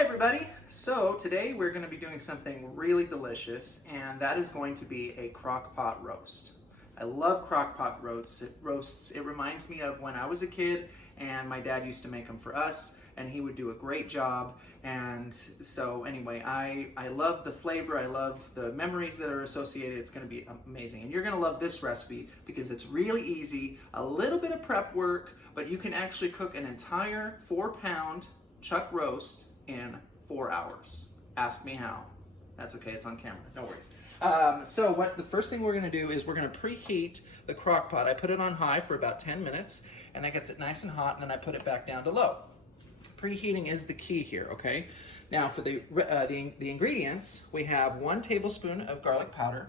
Hi everybody! So today we're going to be doing something really delicious, and that is going to be a crock pot roast. I love crock pot roasts. It reminds me of when I was a kid and my dad used to make them for us, and he would do a great job. And so anyway, I love the flavor, I love the memories that are associated. It's going to be amazing. And you're going to love this recipe because it's really easy, a little bit of prep work, but you can actually cook an entire 4-pound chuck roast in 4 hours. Ask me how. That's okay, it's on camera, no worries. So the first thing we're gonna do is we're gonna preheat the crock pot. I put it on high for about 10 minutes, and that gets it nice and hot, and then I put it back down to low. Preheating is the key here, okay? Now for the ingredients, we have 1 tablespoon of garlic powder,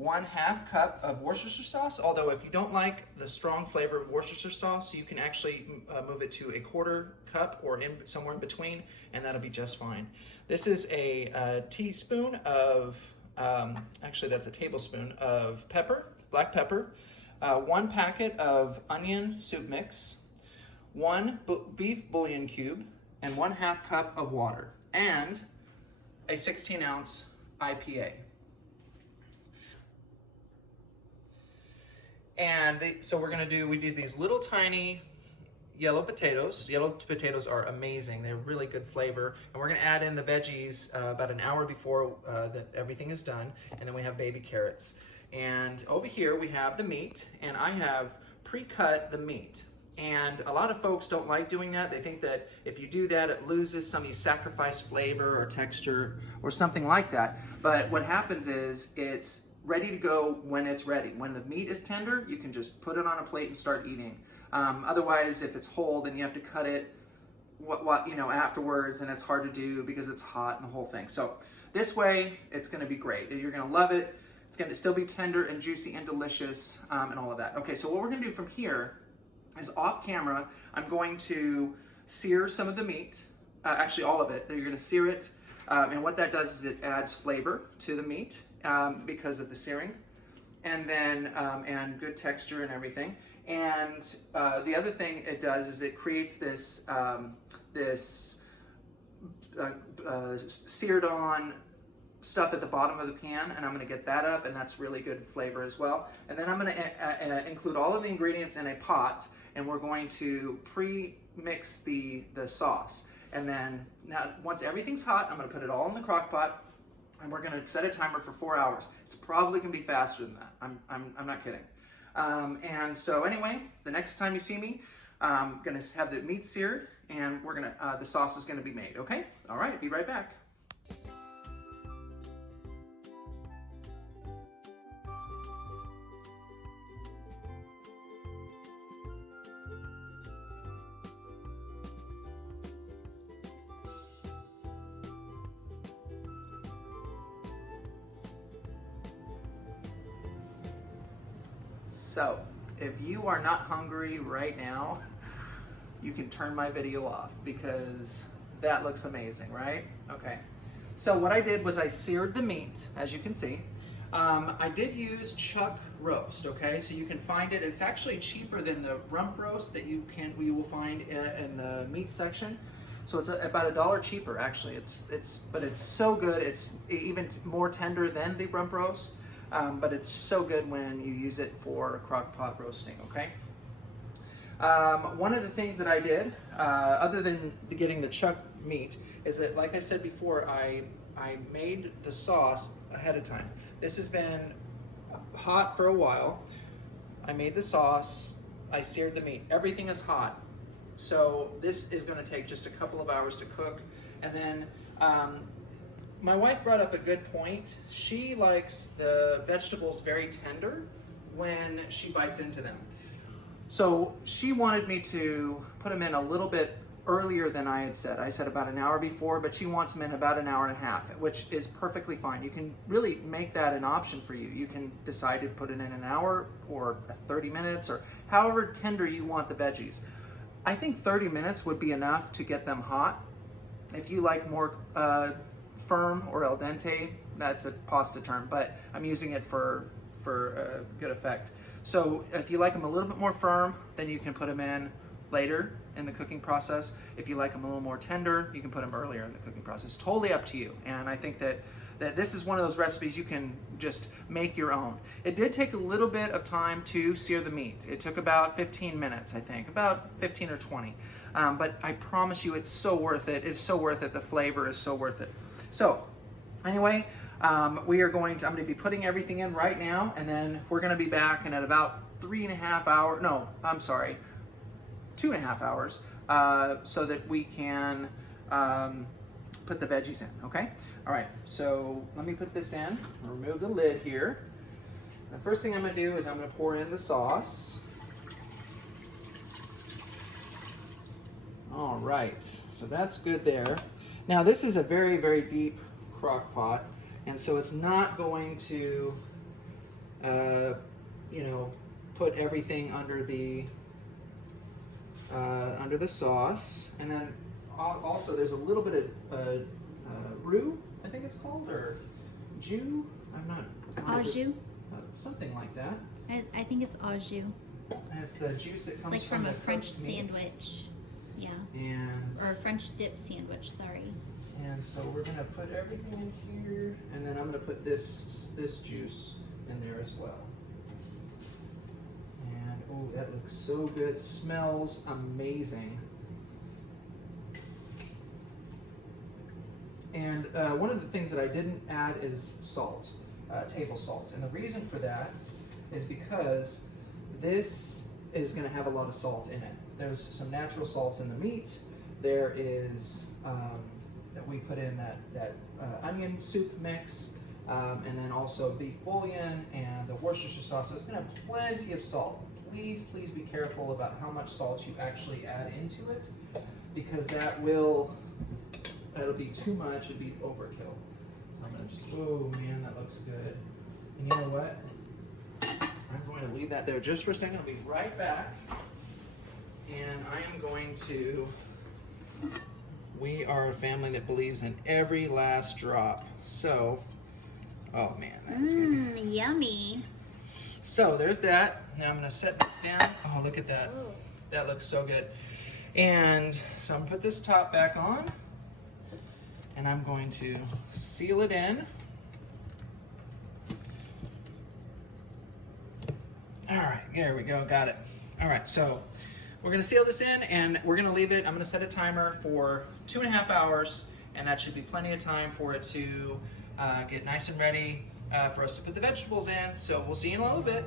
1/2 cup of Worcestershire sauce, although if you don't like the strong flavor of Worcestershire sauce, you can actually move it to 1/4 cup or somewhere in between, and that'll be just fine. This is a teaspoon of, actually that's a tablespoon of pepper, black pepper, 1 packet of onion soup mix, 1 beef bouillon cube, and 1/2 cup of water, and a 16-ounce IPA. And so we did these little tiny yellow potatoes. Yellow potatoes are amazing. They're really good flavor. And we're gonna add in the veggies about an hour before everything is done. And then we have baby carrots. And over here we have the meat, and I have pre-cut the meat. And a lot of folks don't like doing that. They think that if you do that, it loses some, you sacrifice flavor or texture or something like that. But what happens is it's ready to go when it's ready. When the meat is tender, you can just put it on a plate and start eating. Otherwise, if it's whole, then you have to cut it afterwards, and it's hard to do because it's hot and the whole thing. So this way, it's gonna be great. You're gonna love it. It's gonna still be tender and juicy and delicious and all of that. Okay, so what we're gonna do from here is off camera, I'm going to sear some of the meat, actually all of it. You're gonna sear it, and what that does is it adds flavor to the meat because of the searing, and then and good texture and everything. And the other thing it does is it creates this seared on stuff at the bottom of the pan, and I'm going to get that up, and that's really good flavor as well. And then I'm going to include all of the ingredients in a pot, and we're going to pre-mix the sauce. And then now once everything's hot, I'm going to put it all in the crock pot, and we're gonna set a timer for 4 hours. It's probably gonna be faster than that. I'm not kidding. And so anyway, the next time you see me, I'm gonna have the meat seared, and we're gonna the sauce is gonna be made. Okay? All right. Be right back. So, if you are not hungry right now, you can turn my video off because that looks amazing, right? Okay. So what I did was I seared the meat, as you can see. I did use chuck roast, okay? So you can find it. It's actually cheaper than the rump roast that you will find in the meat section. So it's about $1 cheaper, actually. But it's so good. It's even more tender than the rump roast. But it's so good when you use it for crock pot roasting, okay? One of the things that I did, other than getting the chuck meat, is that, like I said before, I made the sauce ahead of time. This has been hot for a while. I made the sauce, I seared the meat. Everything is hot. So this is gonna take just a couple of hours to cook. And then, my wife brought up a good point. She likes the vegetables very tender when she bites into them. So she wanted me to put them in a little bit earlier than I had said. I said about an hour before, but she wants them in about an hour and a half, which is perfectly fine. You can really make that an option for you. You can decide to put it in an hour or 30 minutes or however tender you want the veggies. I think 30 minutes would be enough to get them hot. If you like more firm or al dente, that's a pasta term, but I'm using it for good effect. So if you like them a little bit more firm, then you can put them in later in the cooking process. If you like them a little more tender, you can put them earlier in the cooking process. Totally up to you. And I think that this is one of those recipes you can just make your own. It did take a little bit of time to sear the meat. It took about 15 minutes, I think, about 15 or 20. But I promise you, it's so worth it. It's so worth it. The flavor is so worth it. So anyway, I'm going to be putting everything in right now, and then we're going to be back in at about 2.5 hours, so that we can put the veggies in, okay? All right, so let me put this in, remove the lid here. The first thing I'm gonna do is I'm gonna pour in the sauce. All right, so that's good there. Now this is a very, very deep crock pot, and so it's not going to, put everything under the sauce. And then also there's a little bit of roux, I think it's called, or jus. I'm not. Au jus. Something like that. I think it's au jus. And it's the juice that comes like from a the French meat. Sandwich. Yeah. And or a French dip sandwich. Sorry. And so we're gonna put everything in here, and then I'm gonna put this juice in there as well. And oh, that looks so good. It smells amazing. And one of the things that I didn't add is salt, table salt. And the reason for that is because this is going to have a lot of salt in it. There's some natural salts in the meat. There is, that we put in that onion soup mix, and then also beef bouillon and the Worcestershire sauce. So it's going to have plenty of salt. Please, please be careful about how much salt you actually add into it, because it'll be too much, it'd be overkill. I'm gonna just, oh man, that looks good. And you know what? I'm going to leave that there just for a second. I'll be right back. And I am going to, we are a family that believes in every last drop. So, oh man, that's good. Yummy. So there's that. Now I'm gonna set this down. Oh, look at that. Ooh. That looks so good. And so I'm gonna put this top back on, and I'm going to seal it in. All right, there we go, got it. All right, so we're gonna seal this in, and we're gonna leave it, I'm gonna set a timer for 2.5 hours, and that should be plenty of time for it to get nice and ready for us to put the vegetables in. So we'll see you in a little bit.